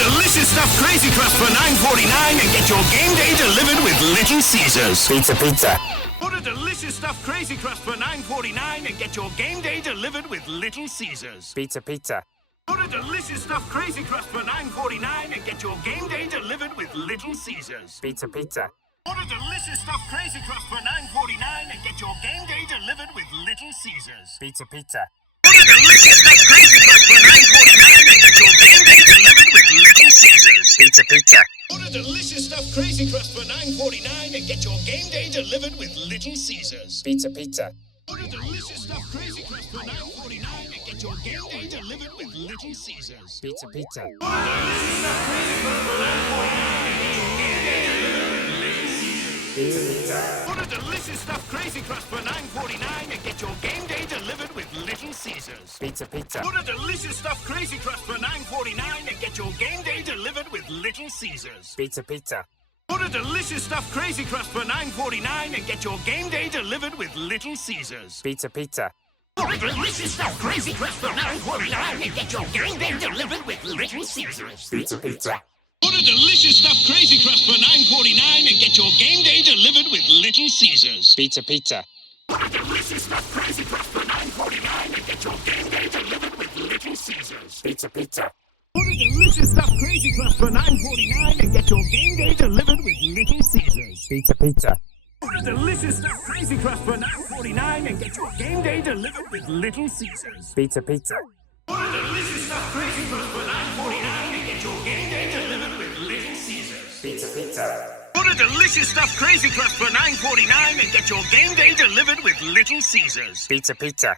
delicious stuffed crazy crust for $9.49 and get your game day delivered with Little Caesars. Pizza, pizza. Order delicious stuffed crazy crust for $9.49 and get your game day delivered with Little Caesars. Pizza, pizza. Order delicious stuffed crazy crust for $9.49 and get your game day delivered with Little Caesars. Pizza, pizza. Order delicious stuffed crazy crust for $9.49 and get your game day delivered with Little Caesars. Pizza, pizza. Order delicious stuffed crazy crust for $9.49 and get your game day delivered with Little Caesars. Pizza, pizza. Order delicious stuffed crazy crust for $9.49 and get your game day delivered with Little Caesars. Pizza, pizza. Order delicious stuffed crazy crust for $9.49 and get your game day delivered with Little Caesars. Pizza, pizza. Order delicious stuffed crazy crust for $9.49 and get your game day delivered with Little Caesars. Pizza, pizza. Order delicious stuffed crazy crust for $9.49 and get your game day delivered with Little Caesars. Pizza, pizza. Order delicious stuffed crazy crust for $9.49 and get your game day delivered with Little Caesars. Pizza, pizza. Order delicious stuffed crazy crust for $9.49 and get your game day delivered with Little Caesars. Pizza, pizza. Order delicious stuffed crazy crust for $9.49 and get your game day delivered with Little Caesars. Pizza, pizza. Order delicious stuffed crazy crust for $9.49 and get your game day delivered with Little Caesars. Pizza, pizza. Order delicious stuffed crazy crust for $9.49 and get your game day delivered with Little Caesars. Pizza, pizza. Order delicious stuffed crazy crust for $9.49 and get your game day delivered with Little Caesars. Pizza, pizza. Order delicious stuffed crazy crust for $9.49 and get your game day delivered with Little Caesars. Pizza, pizza. Order delicious stuffed crazy crust for $9.49 and get your game day delivered with Little Caesars. Pizza, pizza.